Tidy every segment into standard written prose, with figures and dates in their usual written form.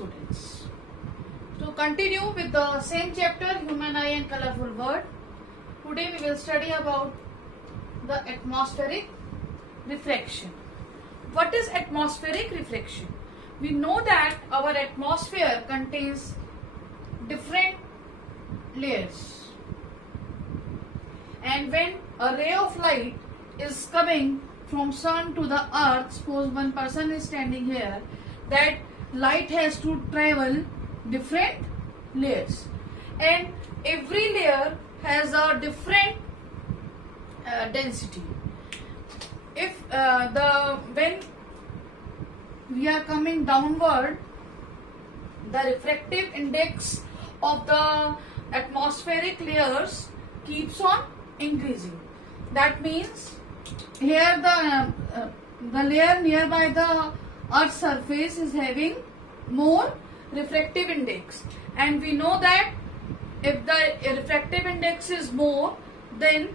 students. To continue with the same chapter, Human Eye and Colorful World, today we will study about the atmospheric refraction. What is atmospheric refraction? We know that our atmosphere contains different layers, and when a ray of light is coming from sun to the earth, suppose one person is standing here, that light has to travel different layers, and every layer has a different density. If when we are coming downward, the refractive index of the atmospheric layers keeps on increasing. That means here the layer nearby the earth's surface is having more refractive index, and we know that if the refractive index is more, then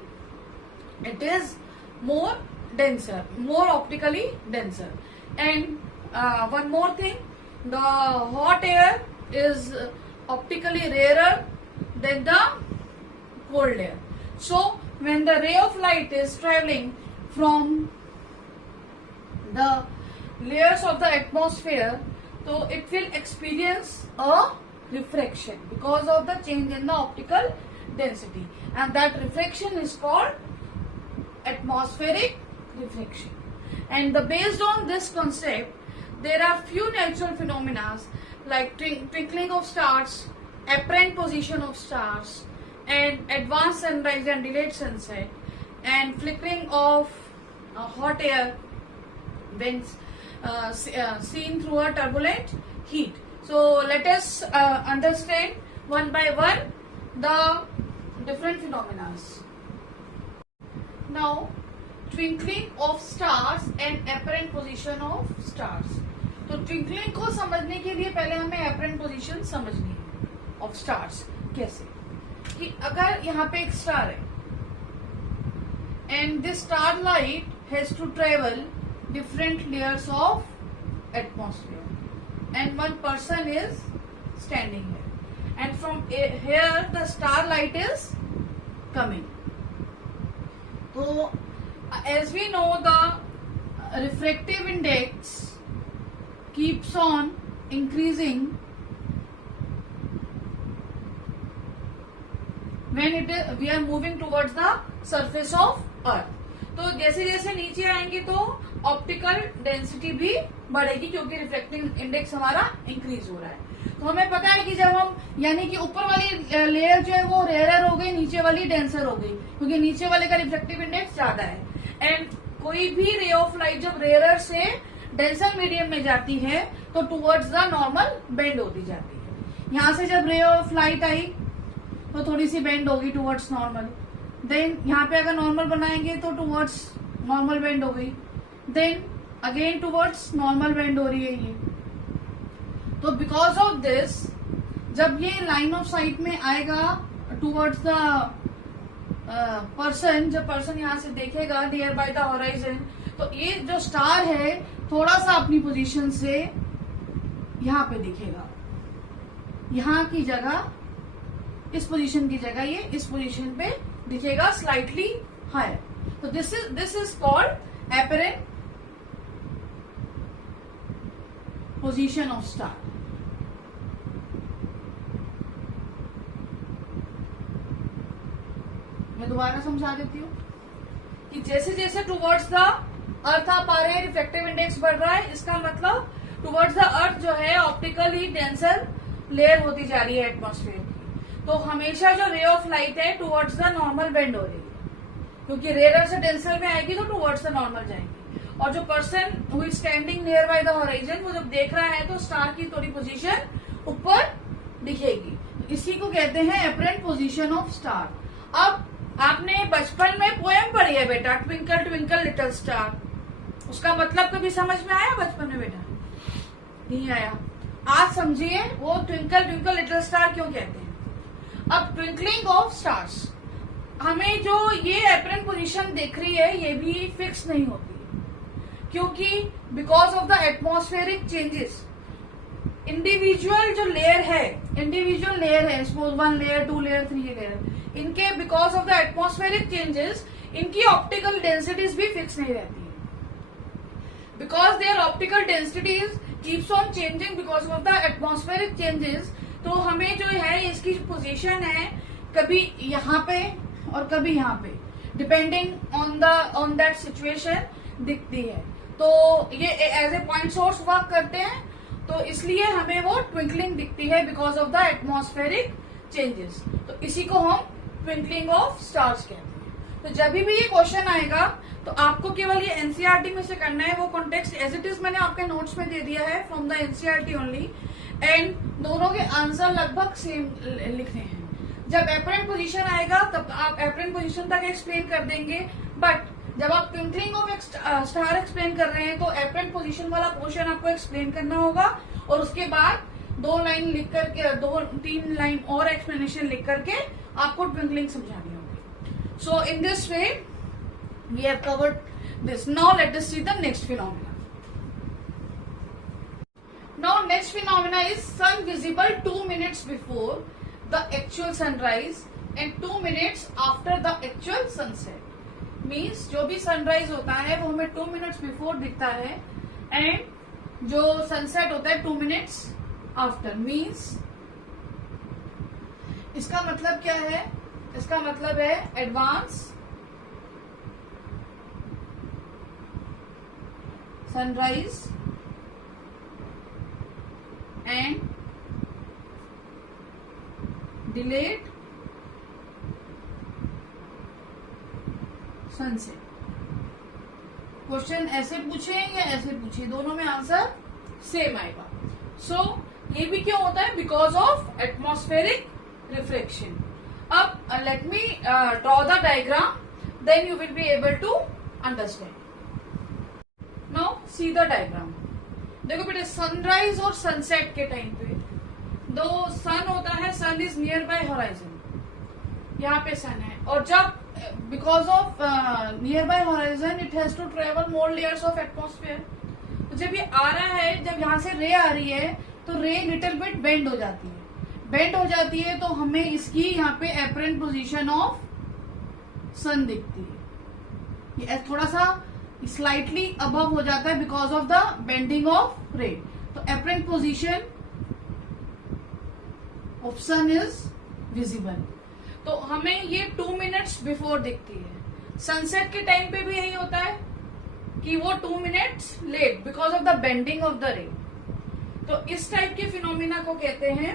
it is more denser, more optically denser. And one more thing, the hot air is optically rarer than the cold air. So when the ray of light is traveling from the layers of the atmosphere, so it will experience a refraction because of the change in the optical density, and that refraction is called atmospheric refraction. And based on this concept, there are few natural phenomena like twinkling of stars, apparent position of stars, and advanced sunrise and delayed sunset, and flickering of hot air when seen through a turbulent heat. So let us understand one by one the different phenomena. Now, twinkling of stars and apparent position of stars. तो twinkling को समझने के लिए पहले हमें apparent position समझनी है of stars. कैसे कि अगर यहाँ पे एक स्टार है and this star light has to travel different layers of atmosphere, and one person is standing here, and from here the star light is coming. So as we know, the refractive index keeps on increasing when we are moving towards the surface of earth. तो जैसे जैसे नीचे आएंगे तो optical density भी बढ़ेगी, क्योंकि reflecting index हमारा इंक्रीज हो रहा है. तो हमें पता है कि जब हम यानी कि ऊपर वाली लेयर जो है वो रेयर हो गई, नीचे वाली डेंसर हो गई, क्योंकि नीचे वाले का रिफ्लेक्टिव इंडेक्स ज्यादा है. एंड कोई भी रे ऑफ लाइट जब रेयर से डेंसर मीडियम में जाती है तो टुवर्ड्स द नॉर्मल बेंड होती जाती है. यहाँ से जब रे ऑफ लाइट आई तो थोड़ी सी बेंड होगी टुवर्ड्स नॉर्मल. देन यहाँ पे अगर नॉर्मल बनाएंगे तो टुवर्ड्स नॉर्मल बेंड हो गई. Then again towards normal bend हो रही है ये. तो बिकॉज ऑफ दिस जब ये लाइन ऑफ साइट में आएगा टुवर्ड्स द पर्सन, जब पर्सन यहाँ से देखेगा नियर बाय द होराइजन, तो ये जो स्टार है थोड़ा सा अपनी पोजीशन से यहाँ पे दिखेगा. यहाँ की जगह, इस पोजीशन की जगह ये इस पोजीशन पे दिखेगा स्लाइटली हायर. तो this is called apparent position of star. मैं दोबारा समझा देती हूँ कि जैसे जैसे टुवर्ड्स द अर्थ आप आ रहे हैं, रिफ्लेक्टिव इंडेक्स बढ़ रहा है. इसका मतलब टुवर्ड्स द अर्थ जो है ऑप्टिकली डेंसर लेयर होती जा रही है एटमॉस्फेयर की. तो हमेशा जो रे ऑफ लाइट है टुवर्ड्स द नॉर्मल बेंड हो रही है, क्योंकि रेयर से डेंसर में आएगी तो टुवर्ड्स द नॉर्मल जाएगी. और जो person who is standing near by the horizon, वो जब देख रहा है तो स्टार की थोड़ी पोजीशन ऊपर दिखेगी. इसी को कहते हैं अपरेंट पोजीशन ऑफ स्टार. अब आपने बचपन में पोएम पढ़ी है बेटा, ट्विंकल ट्विंकल लिटिल स्टार. उसका मतलब कभी समझ में आया बचपन में बेटा? नहीं आया. आज समझिए वो ट्विंकल ट्विंकल लिटिल स्टार क्यों कहते हैं. अब ट्विंकलिंग ऑफ स्टार्स, हमें जो ये अपरेंट पोजीशन दिख रही है ये भी फिक्स नहीं होती है, क्योंकि because of the atmospheric changes individual जो लेयर है, इंडिविजुअल लेयर है, सपोज 1 लेयर, 2 लेयर, 3 लेयर, इनके because of the atmospheric changes इनकी ऑप्टिकल डेंसिटीज भी फिक्स नहीं रहती है, because their optical densities keeps on changing because of the atmospheric changes. तो हमें जो है इसकी पोजीशन है कभी यहाँ पे और कभी यहाँ पे, डिपेंडिंग ऑन दैट सिचुएशन दिखती है। तो ये as a point source work करते हैं, तो इसलिए हमें वो ट्विंकलिंग दिखती है because of the atmospheric changes. तो इसी को हम ट्विंकलिंग ऑफ स्टार्स कहते हैं। तो जब भी ये क्वेश्चन आएगा तो आपको केवल ये एनसीईआरटी में से करना है, वो कॉन्टेक्स्ट एज इट इज मैंने आपके नोट्स में दे दिया है from the NCERT only, and दोनों के आंसर लगभग सेम लिखने हैं। जब एपरेंट पोजीशन आएगा तब आप एपरेंट पोजीशन तक एक्सप्लेन कर देंगे, बट जब आप ट्विंकलिंग ऑफ स्टार एक्सप्लेन कर रहे हैं तो एपरेंट पोजीशन वाला पोर्शन आपको एक्सप्लेन करना होगा, और उसके बाद 2 लाइन लिख करके 2-3 लाइन और एक्सप्लेनेशन लिख करके आपको ट्विंकलिंग समझानी होगी। So in this way we have covered this. Now let us see the next phenomena. Now next phenomena is sun visible 2 minutes before the actual sunrise and 2 minutes after the actual sunset. Means जो भी sunrise होता है वो हमें 2 minutes before दिखता है, and जो sunset होता है 2 minutes after. Means इसका मतलब क्या है? इसका मतलब है advance sunrise and delayed sunset. Question ऐसे पूछे या ऐसे पूछे, दोनों में आंसर सेम आएगा। सो ये भी क्यों होता है? Because of atmospheric reflection. अब let me draw the diagram, then you will be able to understand. Now see the diagram. देखो बेटे, सनराइज और सनसेट के टाइम पे दो सन होता है, sun is near by horizon, यहाँ पे सन है, और जब because of near by horizon it has to travel more layers of atmosphere. तो जब ये आ रहा है, जब यहाँ से रे आ रही है तो रे लिटिल बिट बेंड हो जाती है, बेंड हो जाती है तो हमें इसकी यहाँ पे एपरेंट पोजीशन ऑफ सन दिखती है। ये थोड़ा सा स्लाइटली अबव हो जाता है because of the bending of ray. तो apparent position of sun is visible. तो हमें ये 2 मिनट्स बिफोर दिखती है। सनसेट के टाइम पे भी यही होता है कि वो 2 minutes late because of the bending of the ray. तो इस टाइप के फिनोमिना को कहते हैं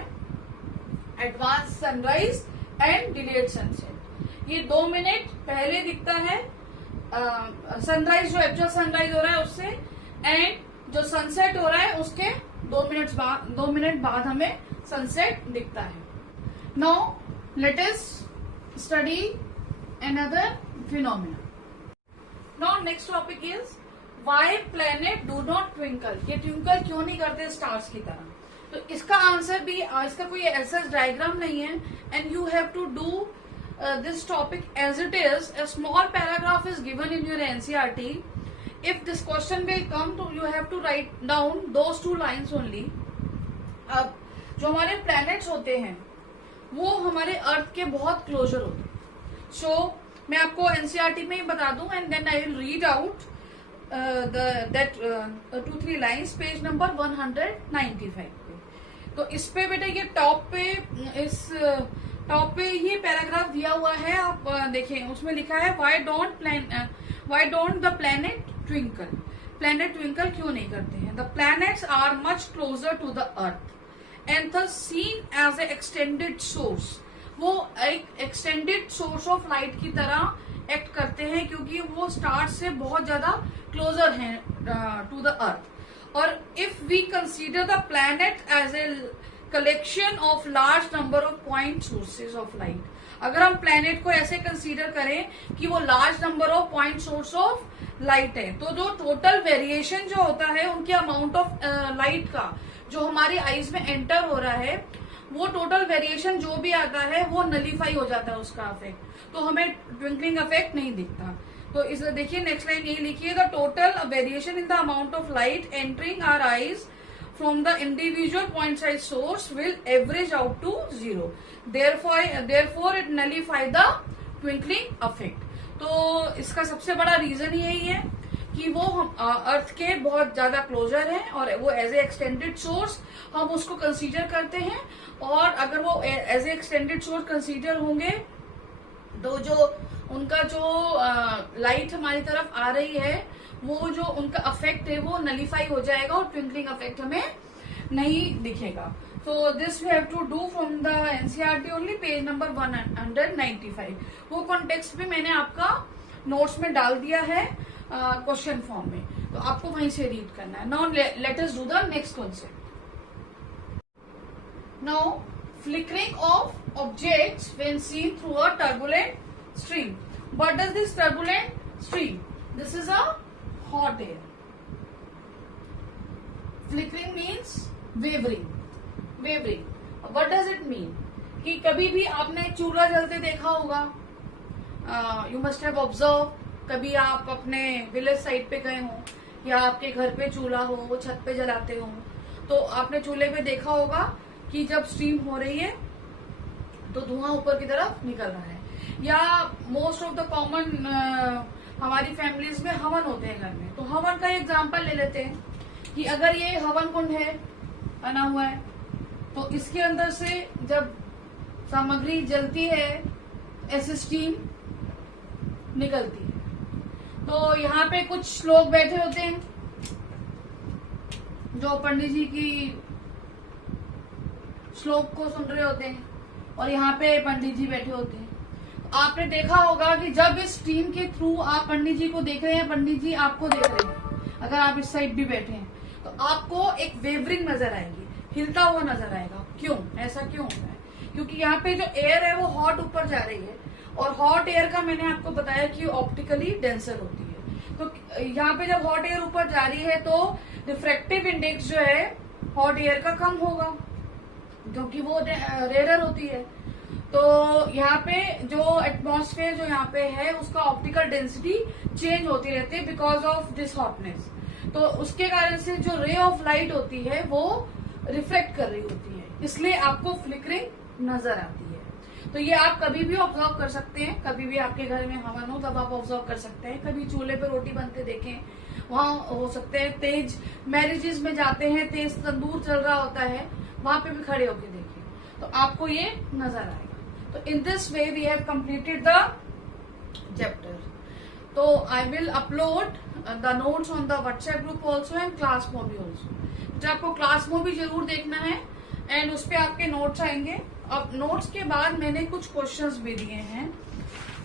advance sunrise and delayed sunset. ये 2 मिनट पहले दिखता है सनराइज, जो एक्चुअल सनराइज हो रहा है उससे, एंड जो सनसेट हो रहा है उसके 2 मिनट बाद हमें सनसेट दिखता है। Now let us study another phenomena. Now next topic is why planet do not twinkle. ये ट्विंकल क्यों नहीं करते स्टार्स की तरह? तो इसका आंसर भी, इसका कोई ऐसा डायग्राम नहीं है, and you have to do this topic as it is. A small paragraph is given in your NCERT. If this question will come to, you have to write down those 2 lines only. अब जो हमारे planets होते हैं वो हमारे अर्थ के बहुत closure होते हैं। सो मैं आपको NCERT में ही बता दूं, and then I will read out that 2-3 lines, page number 195 पे। तो इस पे बेटा ये टॉप पे ये पैराग्राफ दिया हुआ है, आप देखें, उसमें लिखा है why don't the planet twinkle. Planet twinkle क्यों नहीं करते हैं? The planets are much closer to the earth and the seen as a extended source. वो एक एक्सटेंडेड सोर्स ऑफ लाइट की तरह एक्ट करते हैं क्योंकि वो स्टार्स से बहुत ज्यादा क्लोजर हैं टू द अर्थ। और if we consider the planet as a collection of large number of point sources of light, अगर हम प्लैनेट को ऐसे कंसीडर करें कि वो large number of point source of light है, तो जो टोटल वेरिएशन जो होता है उनके अमाउंट ऑफ लाइट का जो हमारी आईज में एंटर हो रहा है, वो टोटल वेरिएशन जो भी आता है वो नलीफाई हो जाता है उसका इफेक्ट, तो हमें ट्विंकलिंग इफेक्ट नहीं दिखता। तो इसलिए देखिए नेक्स्ट लाइन यही लिखिए, the total variation in the amount of light entering our eyes from the individual point size source will average out to 0. Therefore it nullify the twinkling effect. तो इसका सबसे बड़ा रीजन यही है कि वो हम अर्थ के बहुत ज्यादा क्लोजर है और वो एज ए एक्सटेंडेड सोर्स हम उसको कंसीडर करते हैं, और अगर वो as a extended source consider होंगे तो जो उनका जो लाइट हमारी तरफ आ रही है वो जो उनका अफेक्ट है वो नलीफाई हो जाएगा और ट्विंकलिंग अफेक्ट हमें नहीं दिखेगा. So this we have to do from the NCERT only, page number 195. वो कॉन्टेक्स्ट भी मैंने आपका नोट्स में डाल दिया है क्वेश्चन फॉर्म में, तो आपको वहीं से रीड करना है. Now let us do the next concept. Now flickering of objects when seen through a turbulent stream. What is this turbulent stream? This is a hot air. Flickering means wavering. Wavering. What does it mean? कि कभी भी आपने चूल्हा जलते देखा होगा. You must have observed. कभी आप अपने विलेज साइड पे गए हो या आपके घर पे चूल्हा हो, वो छत पे जलाते हो, तो आपने चूल्हे पे देखा होगा कि जब स्टीम हो रही है तो धुआं ऊपर की तरफ निकल रहा है. या मोस्ट ऑफ द कॉमन हमारी फैमिलीज में हवन होते हैं घर में, तो हवन का एग्जांपल ले लेते हैं कि अगर ये हवन कुंड है, बना हुआ है, तो इसके अंदर से जब सामग्री जलती है ऐसे स्टीम निकलती है. तो यहाँ पे कुछ लोग बैठे होते हैं जो पंडित जी की श्लोक को सुन रहे होते हैं, और यहाँ पे पंडित जी बैठे होते हैं. तो आपने देखा होगा कि जब इस स्टीम के थ्रू आप पंडित जी को देख रहे हैं, पंडित जी आपको देख रहे हैं, अगर आप इस साइड भी बैठे हैं, तो आपको एक वेवरिंग नजर आएगी, हिलता हुआ नजर आएगा. क्यों? ऐसा क्यों होता है? क्योंकि यहाँ पे जो एयर है वो हॉट ऊपर जा रही है, और हॉट एयर का मैंने आपको बताया कि ऑप्टिकली डेंसर होती है. तो यहाँ पे जब हॉट एयर ऊपर जा रही है तो रिफ्रैक्टिव इंडेक्स जो है हॉट एयर का कम होगा, क्योंकि वो रेयर होती है. तो यहाँ पे जो एटमॉस्फेयर जो यहाँ पे है उसका ऑप्टिकल डेंसिटी चेंज होती रहती है बिकॉज ऑफ दिस हॉटनेस. तो उसके कारण से जो रे ऑफ लाइट होती है वो रिफ्लेक्ट कर रही होती है, इसलिए आपको फ्लिकरिंग नजर आती है. तो ये आप कभी भी ऑब्जर्व कर सकते हैं, कभी भी आपके घर में हवन हो तब आप ऑब्जर्व कर सकते हैं. कभी चूल्हे पे रोटी बनते देखें, वहां हो सकते हैं तेज मैरिजेस में जाते हैं, तेज तंदूर चल रहा होता है, वहां पे भी खड़े होके देखिए तो आपको ये नजर आएगा. तो in this way we have completed the chapter. तो I will upload the notes on the WhatsApp group also and class मो भी ऑल्सो. तो आपको क्लास मो भी जरूर देखना है एंड उस पर आपके नोट्स आएंगे. अब नोट्स के बाद मैंने कुछ क्वेश्चंस भी दिए हैं,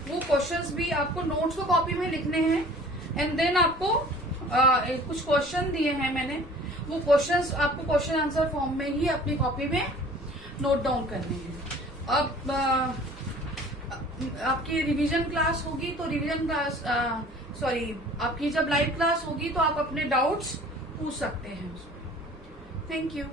वो क्वेश्चंस भी आपको नोट्स को कॉपी में लिखने हैं एंड देन आपको कुछ क्वेश्चन दिए हैं मैंने, वो क्वेश्चंस आपको क्वेश्चन आंसर फॉर्म में ही अपनी कॉपी में नोट डाउन करने हैं. अब आपकी रिवीजन क्लास होगी तो रिवीजन क्लास आपकी जब लाइव क्लास होगी तो आप अपने डाउट्स पूछ सकते हैं उसमें. Thank you.